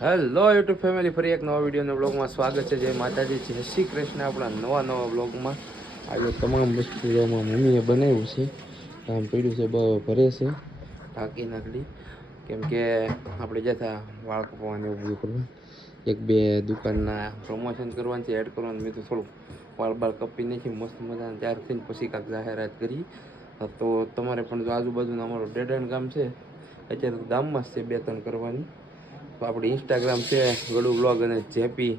Hello YouTube family, ફરી એક નવા વિડીયોના બ્લોગમાં સ્વાગત છે. જય માતાજી, જય શ્રી કૃષ્ણ. આપણા નવા બ્લોગમાં આજે તમામ વસ્તુઓમાં મમ્મીએ બનાવ્યું છે. કામ પડ્યું છે, ભરે છે ટાંકી નાખડી, કેમ કે આપણે જતા વાળ કપાવવાનું એવું બધું કરવા, એક બે દુકાનના પ્રમોશન કરવાનું છે, એડ કરવાનું. મેં તો થોડુંક વાળ બાળ કપી નાખી મસ્ત મજાના ત્યાર થઈને પછી કાંઈક જાહેરાત કરી. તો તમારે પણ જો આજુબાજુનું અમારું ડેડ ગામ છે, અત્યારે ગામમાં જ છે 2-3 કરવાની. તો આપણે ઇન્સ્ટાગ્રામ છે ગળુ બ્લોગ અને જેપી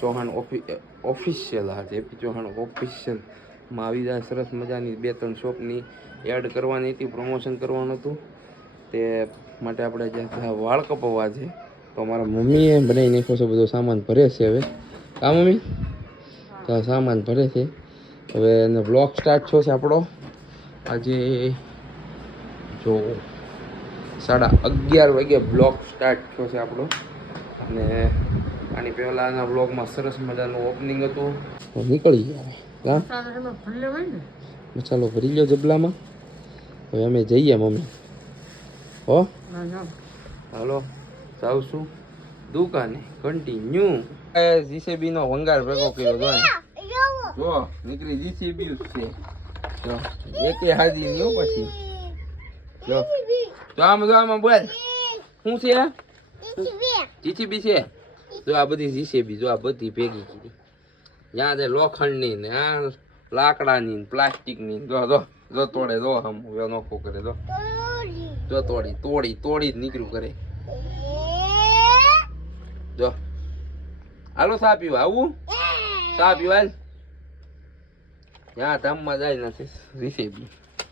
ચૌહાણ ઓફિશિયલ. હા, જેપી ચૌહાણ ઓફિશિયલમાં આવી જાય. સરસ મજાની 2-3 શોપની એડ કરવાની હતી, પ્રમોશન કરવાનું હતું. તે માટે આપણે જ્યાં વાળ કપાવવા છે. તો મારા મમ્મીએ બનાવી નાખ્યો છે, બધો સામાન ભરે છે હવે. હા મમ્મી, તો સામાન ભરે છે હવે. એને બ્લોગ સ્ટાર્ટ થયો છે આપણો આજે. જો 11:30 વાગે બ્લોગ સ્ટાર્ટ થયો છે આપણો. અને આની પહેલાંના બ્લોગમાં સરસ મજાનું ઓપનિંગ હતું. નીકળી ગયા મસાલો ભરી લો જબલામાં. હવે અમે જઈએ મમ્મી. હો હાલો, જાઉં છું દુકાને કન્ટિન્યુ. જીસીબી નો વંગાર ભેગો કર્યો જો નીકળી જીસીબી છે. જો એકે હાજી નહીં પછી. જો તો આમાં બોલ શું છે? જીસીબી છે. જો આ બધી જીસીબી, જો આ બધી ભેગી કરી. જ્યાં તે લોખંડની ને આ લાકડાની પ્લાસ્ટિકની. જો તોડે, જો હમ નોખો કરે. જો તોડી જ નીકળ્યું કરે. જો હાલો ચા પીવા આવું? ચા પીવા ત્યાં ધામમાં જાય નથી જીસીબી.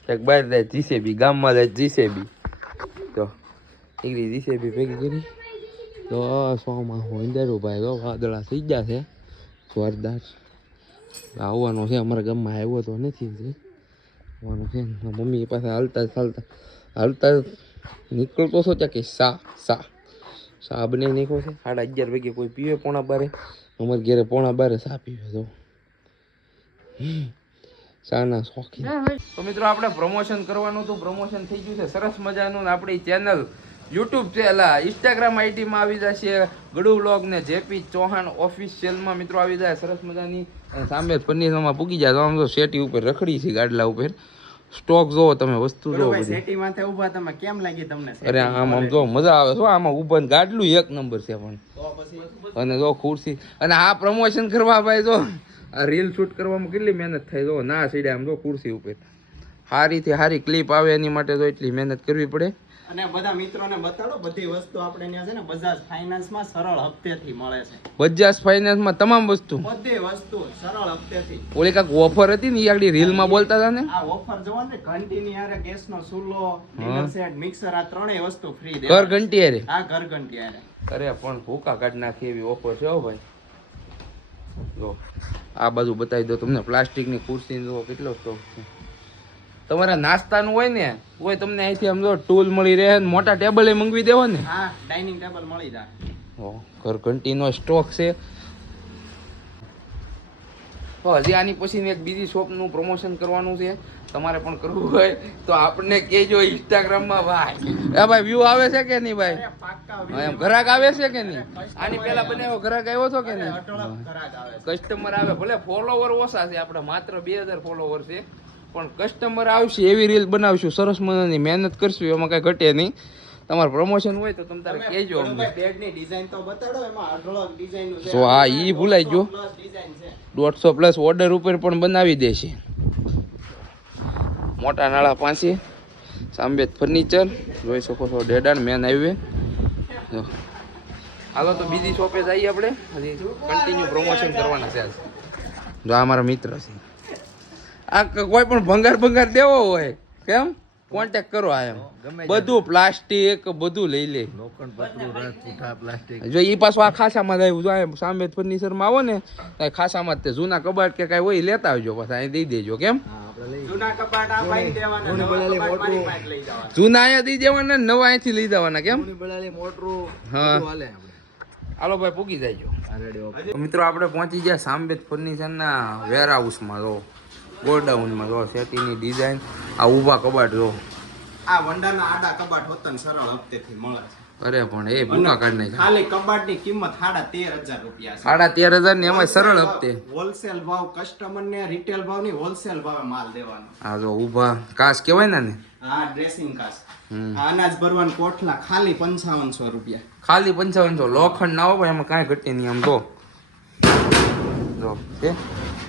એક બહાર જાય જીસીબી, ગામમાં જાય જીસીબી. તો નીકળી જીસીબી ભેગી કરી. તો સોમાં હોંદારું ભાઈ, તો વાદળા થઈ ગયા છે જોરદાર. આવવાનો છે અમારા ગામમાં, આવ્યો તો નથી. આવવાનું છે. મમ્મી પાસે હાલતા નીકળતો છો ત્યાં કે સા બને નાખ્યો છે. 11:30 વાગે કોઈ પીવે 11:30. અમારે ઘેરે 11:30 સા પીવે. તો સાના શોખીન. તો મિત્રો આપણે પ્રમોશન કરવાનું હતું, પ્રમોશન થઈ ગયું છે સરસ મજાનું. આપણી ચેનલ યુટ્યુબ છે, ઇન્સ્ટાગ્રામ આઈડીમાં આવી જશે ગળુ બ્લોગ ને જેપી ચૌહાણ ઓફિશિયલમાં મિત્રો આવી જાય સરસ મજાની. અને સામે પનીરમાં પૂગી જાય. તો આમ તો શેટી ઉપર રખડી છે ગાડલા ઉપર. સ્ટોક જોવો તમે, વસ્તુ જોવો બધી. શેટી માથે ઊભા તમે કેમ લાગી તમને? અરે આમ જો મજા આવે છે આમાં ઊભા. ગાડલું એક નંબર છે પણ. અને જો ખુરશી. અને આ પ્રમોશન કરવા ભાઈ જો આ રીલ શૂટ કરવામાં કેટલી મહેનત થાય. જો ના સીડે આમ જો ખુરશી ઉપર સારીથી સારી ક્લિપ આવે એની માટે તો એટલી મહેનત કરવી પડે. અને બધા મિત્રોને બતાડો, બધી વસ્તુ આપણે ત્યાં છે ને બજાજ ફાઇનાન્સમાં સરળ હપ્તેથી મળે છે. બજાજ ફાઇનાન્સમાં તમામ વસ્તુ, બધી વસ્તુ સરળ હપ્તેથી. ઓલી કાક ઓફર હતી ને, આગળ રીલમાં બોલતા હતા ને. આ ઓફર જોવો ને, ઘંટીની હારે ગેસનો ચૂલો, ડિનર સેટ, મિક્સર, આ ત્રણેય વસ્તુ ફ્રી દે. ઘર ઘંટી હારે. આ ઘર ઘંટી હારે. અરે પણ ભૂકા કાઢ નાખી એવી ઓફર છે હો ભાઈ. જો આ બાજુ બતાવી દો તમને. પ્લાસ્ટિકની ખુરશી જો કેટલો સ્ટોક છે. તમારા નાસ્તાનું હોય ને હોય તમને અહીંથી આમ જો ટૂલ મળી રહે. મોટા ટેબલ એ મંગવી દેવો ને. હા, ડાઇનિંગ ટેબલ મળી જાય. ઘર ઘંટીનો સ્ટોક છે. તો હજી આની પછી એક બીજી શોપનું પ્રમોશન કરવાનું છે. તમારે પણ કરવું હોય તો આપણને કહેજો ઇન્સ્ટાગ્રામમાં. ભાઈ એ ભાઈ વ્યૂ આવે છે કે નહીં ભાઈ? એમ ગ્રાહક આવે છે કે નહીં? આની પહેલા બનાવ્યો ગ્રાહક આવ્યો છો કે નહીં? કસ્ટમર આવે. ભલે ફોલોવર ઓછા છે, આપણે માત્ર 2000 ફોલોવર છે, પણ કસ્ટમર આવશે એવી રીલ બનાવશું. સરસ મજાની મહેનત કરશું, એમાં કઈ ઘટે નહીં. તમારે પ્રમોશન હોય તો તમે તારે કહેજો. બેડની ડિઝાઇન તો બતાડો. એમાં અઢળક ડિઝાઇન છે. તો હા, ઈ ભૂલાઈ ગયો. 150+ ઓર્ડર ઉપર પણ બનાવી દેશે. મોટા નાળા પાસે સાંબેત ફર્નિચર જોઈ શકો છો. ડેડાન મેન હાઈવે. હાલો તો બીજી શોપે જઈએ આપણે. હજી કન્ટિન્યુ પ્રમોશન કરવાના છે. જો આ મારા મિત્ર છે. આ કોઈ પણ ભંગાર દેવો હોય કેમ કોન્ટેક્ટ કરો. આ એમ બધું પ્લાસ્ટિક બધું લઈ લે. જો ઈ પાછું આ ખાસામાં જાય. જો સામે ફર્નિચરમાં આવો ને ખાસામાં તે જૂના કબાટ કે કઈ હોય લેતા આવજો. પાછા અહીં દઈ દેજો. કેમ જૂના કબાટ આ ભાઈ દેવાના, નવા કબાટ મારી પાસે લઈ જવાના. જૂના અહીંયા દઈ દેવાના, નવા અહીંથી લઈ જવાના. કેમ હા હાલો ભાઈ પૂગી જાયજો. મિત્રો આપણે પહોંચી ગયા સાંબેત ફર્નિચરના વેર હાઉસમાં. જો ગોડાઉનમાં જો સેટીની ડિઝાઇન. આ ઊભા કબાટ જો. આ વંડાના આડા કબાટ હોતન સરળ હપ્તેથી મળે છે. અરે પણ એ ભૂકા કાઢ નાખ્યા. ખાલી કબાટની કિંમત 13,500 રૂપિયા છે. 13,500 ને એમાં સરળ હપ્તે. હોલસેલ ભાવ કસ્ટમર ને રિટેલ ભાવ ની હોલસેલ ભાવે માલ દેવાનો. આ જો ઊભા કાચ કહેવાય ને. હા ડ્રેસિંગ કાસ. આ અનાજ ભરવાના કોઠલા ખાલી 5500 રૂપિયા. ખાલી 5500 લોખંડ ના હોય એમાં કાંઈ ઘટે નહીં આમ તો જો છે.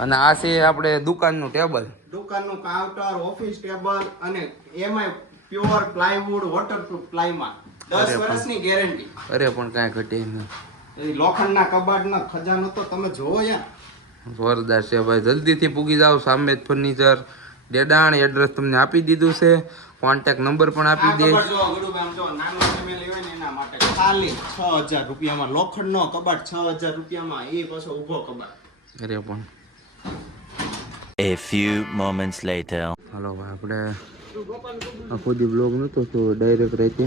અને આ છે આપણે દુકાનનું ટેબલ. દુકાનનું કાઉન્ટર, ઓફિસ ટેબલ અને એમાં પ્યોર પ્લાયવુડ વોટરપ્રૂફ પ્લાયમાં 10 વર્ષની ગેરંટી. અરે પણ કાંઈ ઘટે નહીં. એ લોખંડના કબાટના ખજાનો તો તમે જોવો યાર. જોરદાર છે ભાઈ. જલ્દીથી પૂગી જાઓ. સામે ફર્નિચર ડેડાણ એડ્રેસ તમને આપી દીધું છે. કોન્ટેક્ટ નંબર પણ આપી દે. કબાટ જો ગડુભાઈ આમ જો નાનો ફેમિલી હોય ને એના માટે ખાલી 6000 રૂપિયામાં લોખંડનો કબાટ 6000 રૂપિયામાં એ પાછો ઊભો કબાટ. અરે પણ A few moments later. હાલો ભાઈ આપણે આખો દી બ્લોગ નહોતો તો ડાયરેક્ટ રાતે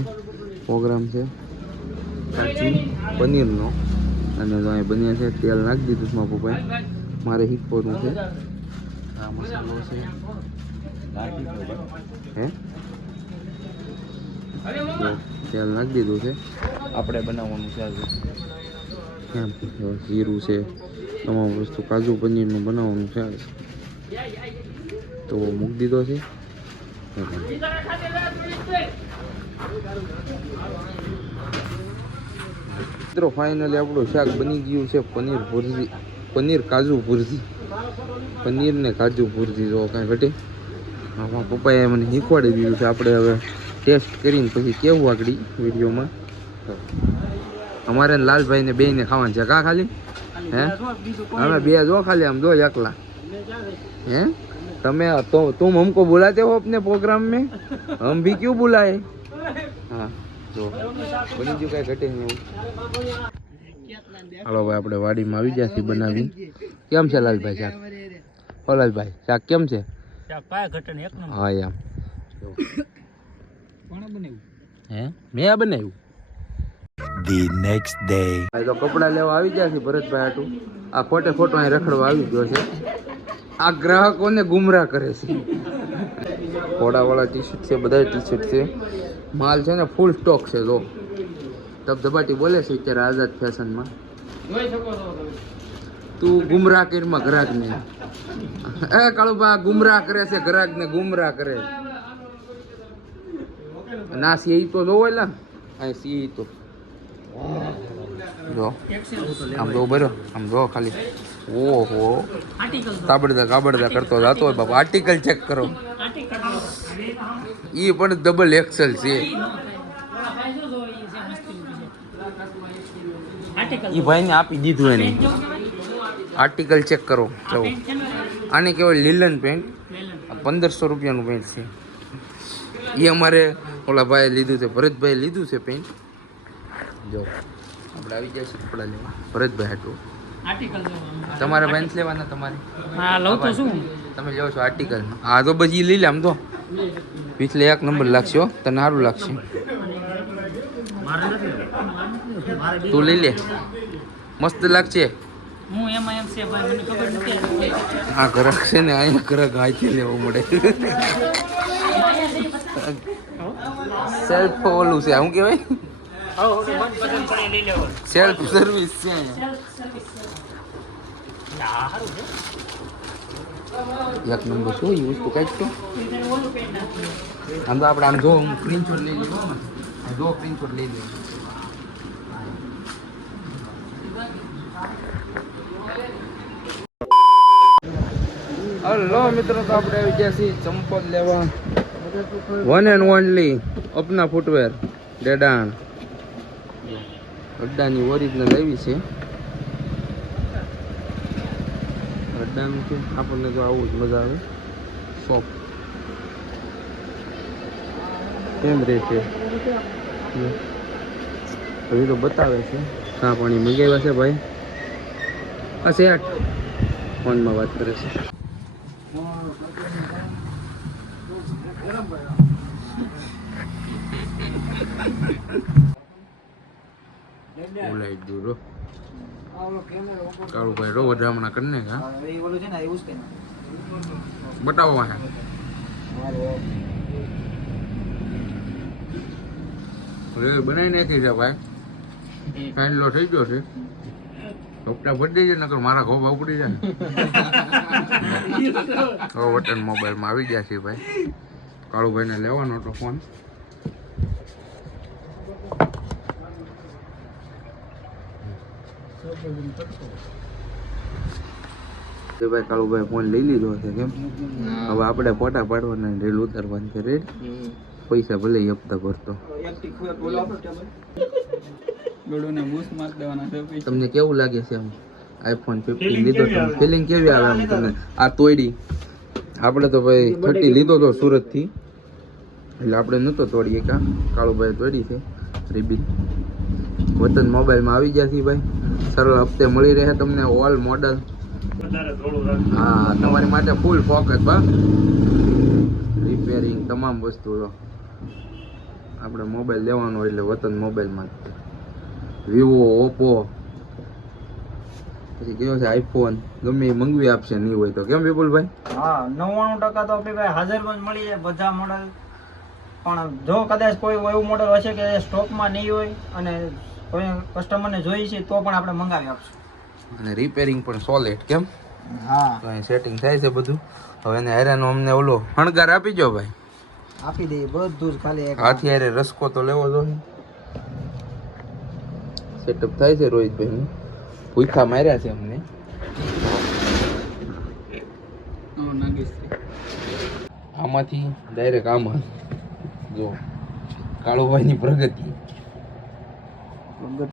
પ્રોગ્રામ છે કાચી પનીરનો. અને તો અહીં બન્યા છે. તેલ નાખી દીધું છે મારા પપ્પાએ. મારે હિક્કોનું છે. આ મસાલો છે. હે તેલ નાખી દીધું છે. આપણે બનાવવાનું છે આજે. એમ જીરું છે. તમામ વસ્તુ કાજુ પનીરનું બનાવવાનું છે આજે. તો મૂકી દીધો છે. મિત્રો ફાઇનલી આપણું શાક બની ગયું છે. પનીર ભુરજી, પનીર કાજુ ભુરજી, પનીર ને કાજુ ભુરજી. જો કાંઈ ઘટે. આમાં પપ્પાએ મને શીખવાડી દીધું છે. આપણે હવે ટેસ્ટ કરીને પછી કેવું આગળ વિડીયોમાં. અમારે લાલભાઈ ને બેયને ખાવાનું છે. કા ખાલી હે અમે બે જો ખાલી આમ જો એકલા हैं तमें तो तुम हमको बुलाते हो अपने प्रोग्राम में, हम भी क्यों बुलाए. हाँ जो बनी जो कई घटे नहीं. હાલો ભાઈ આપણે વાડીમાં આવી ગયા છીએ બનાવી. કેમ છે લાલભાઈ શાક? ઓ લાલભાઈ શાક કેમ છે? હા એમ હે મેં બનાવ્યું. The next day. તો કપડાં લેવા આવી ગયા છે ભરતભાઈ હાટું. આ ખોટે ખોટો અહીં રખડવા આવી ગયો છે. આ ગ્રાહકોને ગુમરાહ કરે છે. ઘોડાવાળા ટી શર્ટ છે, બધા ટી શર્ટ છે. માલ છે ને ફૂલ સ્ટોક છે. જો ધબધબાટી બોલે છે અત્યારે આઝાદ ફેશનમાં. તું ગુમરાહ કરીમાં ગ્રાહકને. એ કાળુબા ગુમરાહ કરે છે, ગ્રાહકને ગુમરાહ કરે. ના સી તો જોવો એટલે અહીં સી તો જો આમ જો બરો આમ જો ખાલી. ઓહો કાબડદા કરતો જતો હોય બાપા. આર્ટિકલ ચેક કરો. એ પણ ડબલ એક્સેલ છે. એ ભાઈને આપી દીધું એને. આર્ટિકલ ચેક કરો. જો આને કહેવાય લીલન પેન્ટ. 1500 રૂપિયાનું પેન્ટ છે. એ અમારે ઓલા ભાઈએ લીધું છે, ભરતભાઈ લીધું છે પેન્ટ. જો આપણે આવી જાય છે કપડા લેવા ભરતભાઈ હાટું. તમારે પેન્ટ લેવાના તમારે? હા લઉં તો શું તમે લ્યો છો આર્ટિકલ? હા તો પછી લઈ લે. આમ તો પીછલે 1 નંબર લાગશે હો. તને સારું લાગશે. તું લઈ લે મસ્ત લાગશે. આ ગ્રાહક છે ને અહીંયા ગ્રાહક હાથે લેવું મળે. સેલ્ફ ઓલું છે શું કહેવાય? સેલ્ફ સર્વિસ છે. એક નંબર શું એ વસ્તુ કાંઈક તો આમ તો આપણે આમ જો હું સ્ક્રીનશોટ લઈ લઉં. જો સ્ક્રીનશોટ લઈ લઉં. હલો મિત્રો, તો આપણે આવી ગયા છીએ ચંપલ લેવા. One and only Apna footwear Dedan. અડ્ડાની original આવી છે. અડ્ડાનું છે. આપણને તો આવું જ મજા આવે. શોપ કેમ રહેશે હજી તો બતાવે છે. ચા પાણી મંગાવ્યા છે ભાઈ. આ શેઠ ફોનમાં વાત કરે છે. બોલાઈ દૂરો કાળું ભાઈ રો વધામણા કરીને કા બતાવો વાહ. બનાવી નાખી છે ભાઈ. કાંડલો થઈ ગયો છે. કપડા ભરી દેજે નકર મારા ખોબા ઉપડી જાય. હવે બટન મોબાઈલમાં આવી ગયા છે ભાઈ. કાળુભાઈને લેવાનો હતો ફોન. ભાઈ કાળુભાઈ ફોન લઈ લીધો છે કેમ હવે આપણે ફોટા પાડવાના રીલ ઉતારવાની છે રેડી પૈસા ભલે હપ્તા ભરતો તમને કેવું લાગે છે આમ આઈફોન 15 લીધો તો ફિલિંગ કેવી આવે આમ તમને આ તોડી આપણે તો ભાઈ 30 લીધો તો સુરત થી એટલે આપણે નતો તોડીએ કા કાળુભાઈ તોડી છે રિબિન વતન મોબાઈલમાં આવી ગયા છે ભાઈ સરળ હપ્તે મળી રહે તમને ઓલ મોડલ હા તમારી માટે ફૂલ ફોકસ બા રિપેરિંગ તમામ વસ્તુઓ આપણે મોબાઈલ લેવાનો એટલે વતન મોબાઈલમાં વિવો ઓપ્પો પછી કેવો છે આઈફોન ગમે એ મંગવી આપશે નહીં હોય તો કેમ વિપુલભાઈ હા 99% તો આપણી પાસે હાજરમાં જ મળી જાય બધા મોડલ પણ જો કદાચ કોઈ એવું મોડલ હશે કે સ્ટોકમાં નહીં હોય અને કોઈ કસ્ટમરને જોઈએ છે તો પણ આપણે મંગાવી આપશું અને રિપેરિંગ પણ સોલિડ કેમ હા તો અહીં સેટિંગ થાય છે બધું હવે એને હેરાનો અમને ઓલો હણગાર આપી જો ભાઈ આપી દઈએ બધું જ ખાલી એક હાથી હારે રસકો તો લેવો જોઈએ સેટઅપ થાય છે રોહિતભાઈ ભૂખા માર્યા છે અમને આમાંથી ડાયરેક્ટ આમાં જો કાળુભાઈની પ્રગતિ